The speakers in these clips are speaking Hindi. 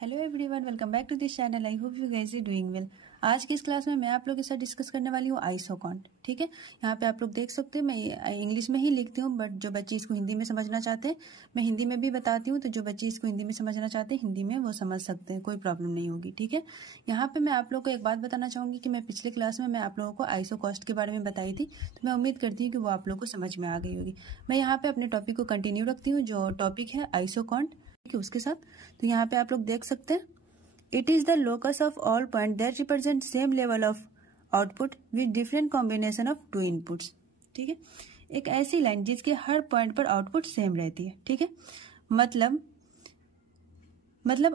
Hello everyone, welcome back to this channel. I hope you guys are doing well. आज की इस क्लास में मैं आप लोगों के साथ डिस्कस करने वाली हूँ आइसोकॉन्ट। ठीक है, यहाँ पे आप लोग देख सकते हैं, मैं इंग्लिश में ही लिखती हूँ, बट जो बच्चे इसको हिंदी में समझना चाहते हैं मैं हिंदी में भी बताती हूँ, तो जो बच्चे इसको हिंदी में समझना चाहते हैं हिंदी में वो समझ सकते हैं, कोई प्रॉब्लम नहीं होगी। ठीक है, यहाँ पे मैं आप लोग को एक बात बताना चाहूंगी कि मैं पिछले क्लास में मैं आप लोगों को आइसोकॉस्ट के बारे में बताई थी, तो मैं उम्मीद करती हूँ कि वो आप लोग को समझ में आ गई होगी। मैं यहाँ पे अपने टॉपिक को कंटिन्यू रखती हूँ, जो टॉपिक है आइसोकॉन्ट, ठीक है, उसके साथ। तो यहाँ पे आप लोग देख सकते हैं, it is the locus of all points that represent same level of output with different combination of two inputs। ठीक है, एक ऐसी लाइन जिसके हर पॉइंट पर आउटपुट सेम रहती है। ठीक है, मतलब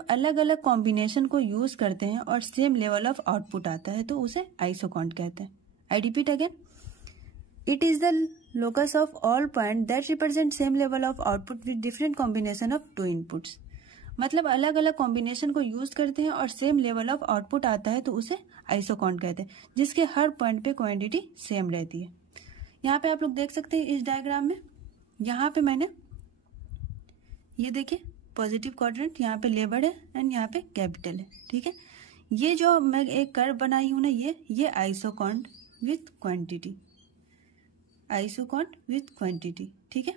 अलग अलग कॉम्बिनेशन को यूज करते हैं और सेम लेवल ऑफ आउटपुट आता है, तो उसे आइसोकॉन्ट कहते हैं। I repeat again, it is the locus of all point that represent same level of output with different combination of to inputs. मतलब अलग अलग कॉम्बिनेशन को यूज करते हैं और सेम लेवल ऑफ आउटपुट आता है, तो उसे आइसोकॉन्ट कहते हैं, जिसके हर पॉइंट पे क्वांटिटी सेम रहती है। यहाँ पे आप लोग देख सकते हैं इस डायग्राम में, यहाँ पे मैंने ये देखिए पॉजिटिव क्वाड्रेंट, यहाँ पे लेबर है एंड यहाँ पे कैपिटल है। ठीक है, ये जो मैं एक कर्व बनाई हूं ना, ये isoquant with quantity, isoquant with quantity. ठीक है,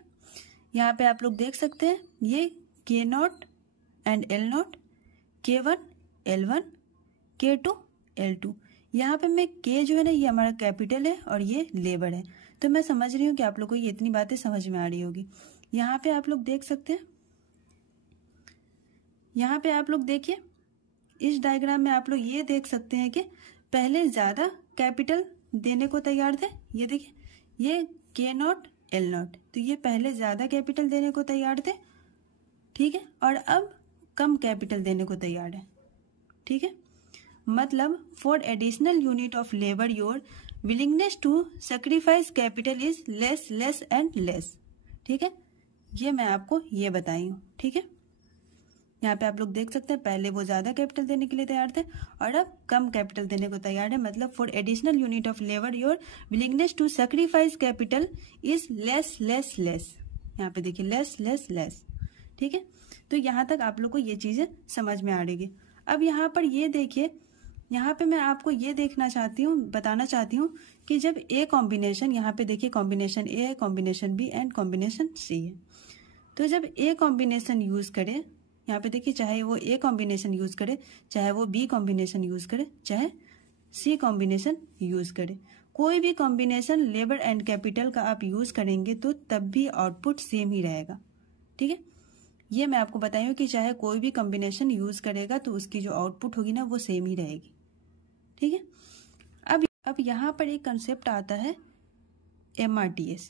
यहाँ पे आप लोग देख सकते हैं ये के not and L not, K1 L1, K2 L2। यहाँ पे मैं K जो है ना, ये हमारा कैपिटल है और ये लेबर है, तो मैं समझ रही हूँ कि आप लोग को ये इतनी बातें समझ में आ रही होगी। यहाँ पे आप लोग देख सकते हैं, यहाँ पे आप लोग देखिए इस डायग्राम में आप लोग ये देख सकते हैं कि पहले ज्यादा कैपिटल देने को तैयार थे। ये देखिए, ये K0 L0, तो ये पहले ज्यादा कैपिटल देने को तैयार थे। ठीक है, और अब कम कैपिटल देने को तैयार है। ठीक है, मतलब for additional unit of labour your willingness to sacrifice capital is less less and less. ठीक है, ये मैं आपको ये बताई हूँ। ठीक है, यहाँ पे आप लोग देख सकते हैं पहले वो ज्यादा कैपिटल देने के लिए तैयार थे और अब कम कैपिटल देने को तैयार है। मतलब for additional unit of labour your willingness to sacrifice capital is less less less. यहाँ पे देखिए लेस लेस लेस। ठीक है, तो यहाँ तक आप लोग को ये चीजें समझ में आ रही। अब यहाँ पर ये देखिए, यहाँ पे मैं आपको ये देखना चाहती हूँ, बताना चाहती हूँ कि जब ए कॉम्बिनेशन, यहाँ पे देखिए कॉम्बिनेशन ए है, कॉम्बिनेशन बी एंड कॉम्बिनेशन सी है, तो जब ए कॉम्बिनेशन यूज करे, यहाँ पे देखिए चाहे वो ए कॉम्बिनेशन यूज करे, चाहे वो बी कॉम्बिनेशन यूज करे, चाहे सी कॉम्बिनेशन यूज करे, कोई भी कॉम्बिनेशन लेबर एंड कैपिटल का आप यूज करेंगे तो तब भी आउटपुट सेम ही रहेगा। ठीक है, ये मैं आपको बताई हूँ कि चाहे कोई भी कॉम्बिनेशन यूज करेगा तो उसकी जो आउटपुट होगी ना वो सेम ही रहेगी। ठीक है, अब यहाँ पर एक कंसेप्ट आता है MRTS।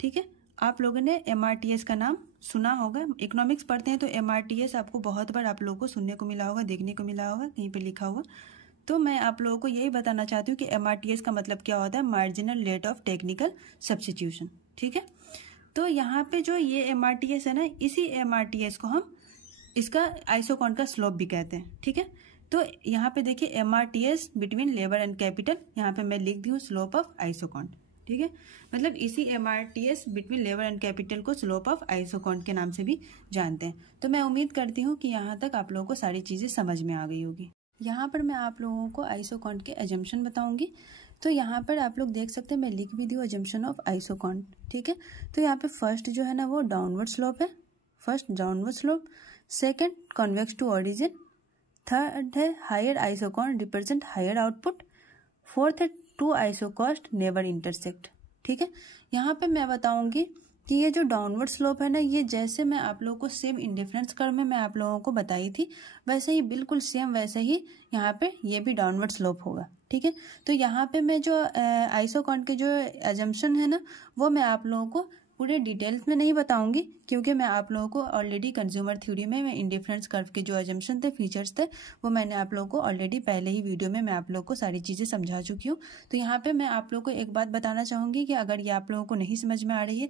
ठीक है, आप लोगों ने MRTS का नाम सुना होगा, इकोनॉमिक्स पढ़ते हैं तो MRTS आपको बहुत बार आप लोगों को सुनने को मिला होगा, देखने को मिला होगा, कहीं पे लिखा हुआ। तो मैं आप लोगों को यही बताना चाहती हूँ कि MRTS का मतलब क्या होता है, marginal rate of technical substitution. ठीक है, तो यहाँ पे जो ये MRTS है ना, इसी MRTS को हम इसका आइसोकॉन्ट का स्लोप भी कहते हैं। ठीक है, तो यहाँ पे देखिए MRTS between labour and capital, यहाँ पे मैं लिख दी हूँ स्लोप ऑफ आइसोकॉन्ट। ठीक है, मतलब इसी MRTS between labour and capital को स्लोप ऑफ आइसोकॉन्ट के नाम से भी जानते हैं। तो मैं उम्मीद करती हूँ कि यहाँ तक आप लोगों को सारी चीजें समझ में आ गई होगी। यहाँ पर मैं आप लोगों को आइसोकॉन्ट के एजम्पशन बताऊंगी। तो यहाँ पर आप लोग देख सकते हैं, मैं लिख भी दी हूँ एजम्पशन ऑफ आइसोकॉन्ट। ठीक है, तो यहाँ पे फर्स्ट जो है ना वो डाउनवर्ड स्लोप है, first downward slope, second convex to origin, third है higher isoquant represent higher output, fourth है टू आइसोकॉस्ट नेवर इंटरसेक्ट। ठीक है, यहाँ पे मैं बताऊंगी कि ये जो डाउनवर्ड स्लोप है ना, ये जैसे मैं आप लोगों को सेम इंडिफरेंस कर्व में मैं आप लोगों को बताई थी, वैसे ही बिल्कुल सेम वैसे ही यहाँ पे ये भी डाउनवर्ड स्लोप होगा। ठीक है, तो यहाँ पे मैं जो आइसोकॉन्ट के जो एजम्पशन है ना, वो मैं आप लोगों को पूरे डिटेल्स में नहीं बताऊंगी, क्योंकि मैं आप लोगों को ऑलरेडी कंज्यूमर थ्योरी में मैं इंडिफरेंस कर्व के जो एजम्पशन थे, फीचर्स थे, वो मैंने आप लोगों को ऑलरेडी पहले ही वीडियो में मैं आप लोगों को सारी चीजें समझा चुकी हूँ। तो यहाँ पे मैं आप लोगों को एक बात बताना चाहूंगी कि अगर ये आप लोगों को नहीं समझ में आ रही है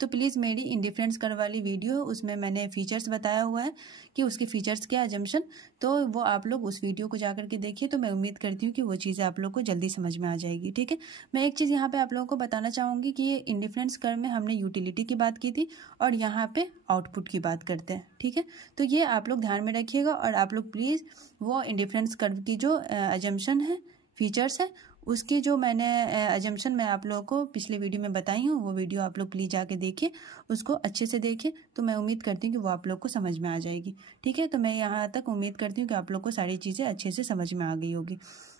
तो प्लीज़ मेरी इंडिफरेंस कर्व वाली वीडियो उसमें मैंने फीचर्स बताया हुआ है कि उसके फीचर्स क्या अजम्पशन, तो वो आप लोग उस वीडियो को जाकर के देखिए। तो मैं उम्मीद करती हूँ कि वो चीज़ें आप लोग को जल्दी समझ में आ जाएगी। ठीक है, मैं एक चीज़ यहाँ पे आप लोगों को बताना चाहूँगी कि ये इंडिफरेंस कर्व में हमने यूटिलिटी की बात की थी और यहाँ पे आउटपुट की बात करते हैं। ठीक है, तो ये आप लोग ध्यान में रखिएगा और आप लोग प्लीज़ वो इंडिफरेंस कर्व की जो अजम्पशन है, फीचर्स है, उसकी जो मैंने अजम्पशन मैं आप लोगों को पिछले वीडियो में बताई हूँ, वो वीडियो आप लोग प्लीज़ जाके देखिए, उसको अच्छे से देखिए। तो मैं उम्मीद करती हूँ कि वो आप लोग को समझ में आ जाएगी। ठीक है, तो मैं यहाँ तक उम्मीद करती हूँ कि आप लोग को सारी चीज़ें अच्छे से समझ में आ गई होगी।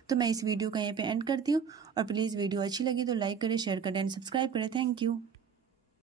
तो मैं इस वीडियो को यहीं पे एंड करती हूँ और प्लीज़ वीडियो अच्छी लगी तो लाइक करें, शेयर करें एंड सब्सक्राइब करें। Thank you.